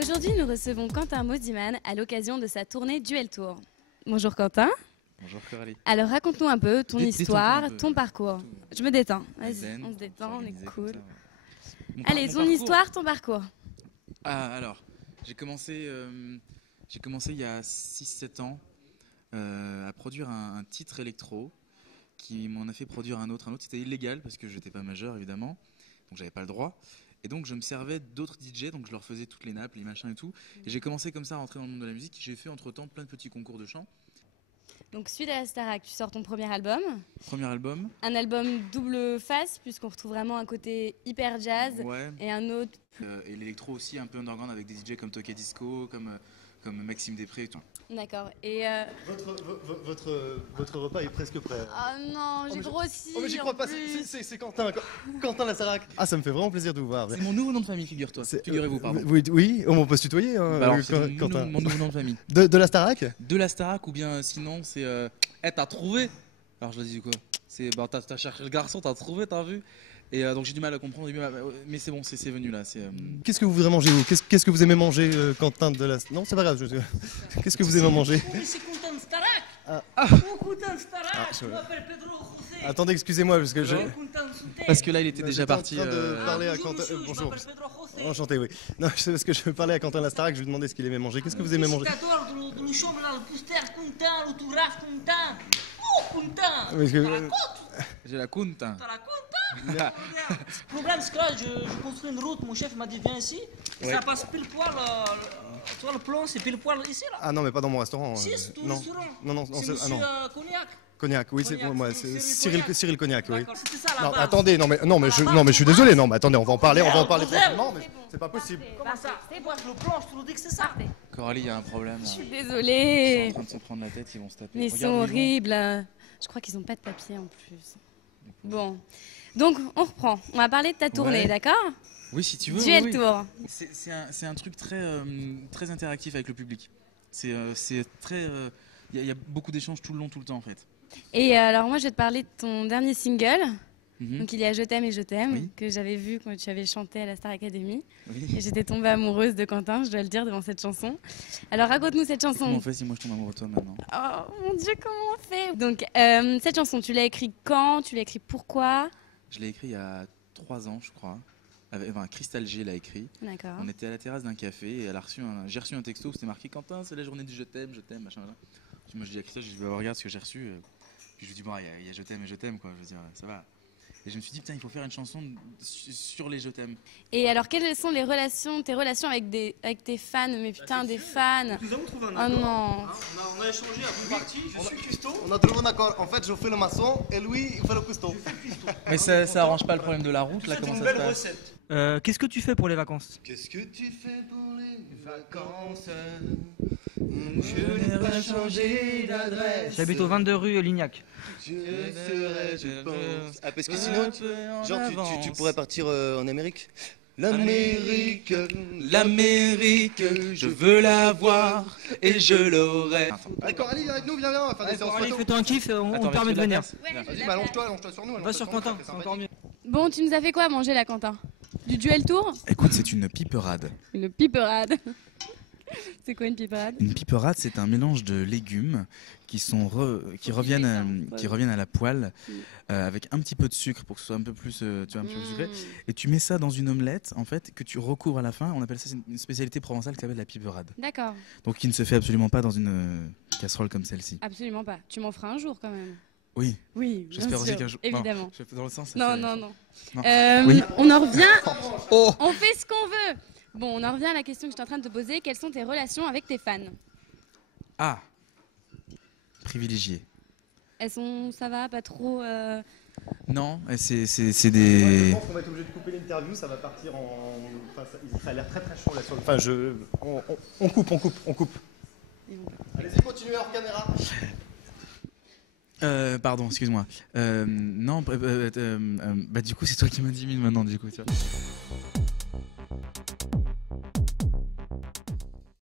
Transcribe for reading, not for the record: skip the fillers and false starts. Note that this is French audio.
Aujourd'hui, nous recevons Quentin Mosimann à l'occasion de sa tournée Duel Tour. Bonjour Quentin. Bonjour Coralie. Alors raconte-nous un peu ton histoire, un peu, ton parcours. tout. Je me détends, vas-y, Zen, on se détend, on est cool. Mon Allez, ton histoire, ton parcours. Ah alors, j'ai commencé il y a 6-7 ans à produire un titre électro qui m'en a fait produire un autre. C'était illégal parce que je n'étais pas majeur évidemment, donc j'avais pas le droit. Et donc je me servais d'autres DJ, donc je leur faisais toutes les nappes, les machins et tout. Et j'ai commencé comme ça à rentrer dans le monde de la musique. J'ai fait entre-temps plein de petits concours de chant. Donc suite à la Starac, tu sors ton premier album. Premier album. Un album double face, puisqu'on retrouve vraiment un côté hyper jazz. Ouais. Et un autre... Et l'électro aussi un peu underground avec des DJ comme Toka Disco, comme Maxime Després et tout. D'accord. Et Votre repas est presque prêt. oh non, j'ai grossi. Oh mais j'y en crois pas, plus. c'est Quentin, Quentin la Starac. Ah, ça me fait vraiment plaisir de vous voir. C'est mon nouveau nom de famille, figure-toi. Figurez-vous, pardon. Oui, on peut se tutoyer, hein, Bah alors, c'est Quentin. mon nouveau nom de famille. De la Starac. De la Starac, ou bien sinon c'est t'as trouvé. Alors je dis quoi? C'est t'as cherché le garçon, t'as trouvé, t'as vu. Et donc j'ai du mal à comprendre, mais c'est bon, c'est venu là. Qu'est-ce que vous voudrez manger, vous? Qu'est-ce que vous aimez manger, Quentin de la... Non, c'est pas grave. Qu'est-ce que vous aimez manger? C'est Quentin de Starac. Quentin de Starac. Je m'appelle Pedro José. Attendez, excusez-moi, parce que je... Parce que là il était déjà j'étais en parti. train de parler à Quentin. Bonjour. Enchanté, oui. Non, c'est parce que je parlais à Quentin la Starac, je lui demandais ce qu'il aimait manger. Qu'est-ce que vous aimez manger? Le chambre là, le poster Quentin, l'autographe Quentin. Oh Quentin. Parce que- T'as la côte. J'ai la Kunta. T'as la côte. Le problème c'est que là, je construis une route, mon chef m'a dit viens ici. Et Ouais. ça passe pile poil. Tu vois le plan, c'est pile poil ici là. Ah non, mais pas dans mon restaurant. Si, c'est ton non. restaurant. Non, C'est c'est... Ah monsieur non. Cognac. Cognac, oui, c'est Cognac, moi, c'est c'est Cyril Cyril Cognac, oui. D'accord, c'était ça la Non, base. attendez, non mais je suis désolé, non mais attendez, on va en parler tranquillement, mais c'est pas possible. Comment ça? Moi je le plan, je te le dis que c'est ça. Coralie, il y a un problème. Je suis Ils désolée. sont en train de se prendre la tête, ils vont se taper. Mais ils Regarde sont où ils vont. horribles. Je crois qu'ils n'ont pas de papier en plus. Bon. Donc, on reprend. On va parler de ta tournée, Ouais. d'accord? Oui, si tu veux. Duel oui. Tour. C'est un truc très interactif avec le public. C'est très. Il y a beaucoup d'échanges tout le temps en fait. Et alors, moi, je vais te parler de ton dernier single. Mhm. Donc, il y a Je t'aime et je t'aime, Oui. que j'avais vu quand tu avais chanté à la Star Academy. Et Oui. j'étais tombée amoureuse de Quentin, je dois le dire, devant cette chanson. Alors, raconte-nous cette Comment chanson. on fait si moi je tombe amoureux de toi maintenant? Oh mon Dieu, comment on fait? Donc, cette chanson, tu l'as écrite quand? Tu l'as écrite pourquoi? Je l'ai écrit il y a 3 ans, je crois. Enfin, Crystal G l'a écrit. D'accord. On était à la terrasse d'un café et j'ai reçu un texto où c'était marqué Quentin, c'est la journée du je t'aime, machin. Moi je dis à Crystal, je vais regarder ce que j'ai reçu. Puis je lui dis, bon, il y a je t'aime et je t'aime, quoi. Je veux dire, ça va. Et je me suis dit, putain, il faut faire une chanson sur les je t'aime. Et alors, quelles sont tes relations avec tes fans? Mais putain, des fans. Nous avons trouvé un Oh accord. non. On a échangé à bout parti, je suis cuistot. On a trouvé un accord, en fait je fais le maçon et lui il fait le cuistot. Mais ça arrange pas le problème de la route, là, C'est comment une ça belle se passe? recette. Qu'est-ce que tu fais pour les vacances? Qu'est-ce que tu fais pour les vacances? Je n'ai pas changé d'adresse. J'habite au 22 rue Lignac. Je serai, je pense. Ah, parce que sinon, tu pourrais partir en Amérique. L'Amérique, L'Amérique, je veux la voir et je l'aurai. Allez Coralie, viens avec nous, viens, on va faire des séances Allez, photo. fais-toi un kiff, on te permet de venir. Vas-y, bah, allonge-toi sur nous. Va sur Quentin, c'est encore mieux. Bon, tu nous as fait quoi à manger là, Quentin? Du Duel Tour? Écoute, c'est une piperade. Une piperade. C'est quoi une piperade? Une piperade, c'est un mélange de légumes qui reviennent à la poêle avec un petit peu de sucre pour que ce soit un peu plus, un peu plus sucré. Et tu mets ça dans une omelette en fait que tu recouvres à la fin. On appelle ça une spécialité provençale qui s'appelle la piperade. D'accord. Donc qui ne se fait absolument pas dans une casserole comme celle-ci. Absolument pas. Tu m'en feras un jour quand même. Oui. Oui, bien J'espère aussi sûr, qu'un jour. évidemment. Non, je fais dans le sens. ça Non, fait- non, non. Non. Oui. On en revient. Oh. On fait ce qu'on veut. Bon, on en revient à la question que j'étais en train de te poser. Quelles sont tes relations avec tes fans? Ah. Privilégié. Elles sont, ça va, pas trop. Non, c'est des. Je pense qu'on va être obligé de couper l'interview, ça va partir en. Enfin, ça a l'air très chaud là sur le. Enfin, on coupe. Allez-y, continuez hors caméra. Pardon, excuse-moi. Non, bah du coup, c'est toi qui m'as dit 1000 maintenant, du coup, tu vois.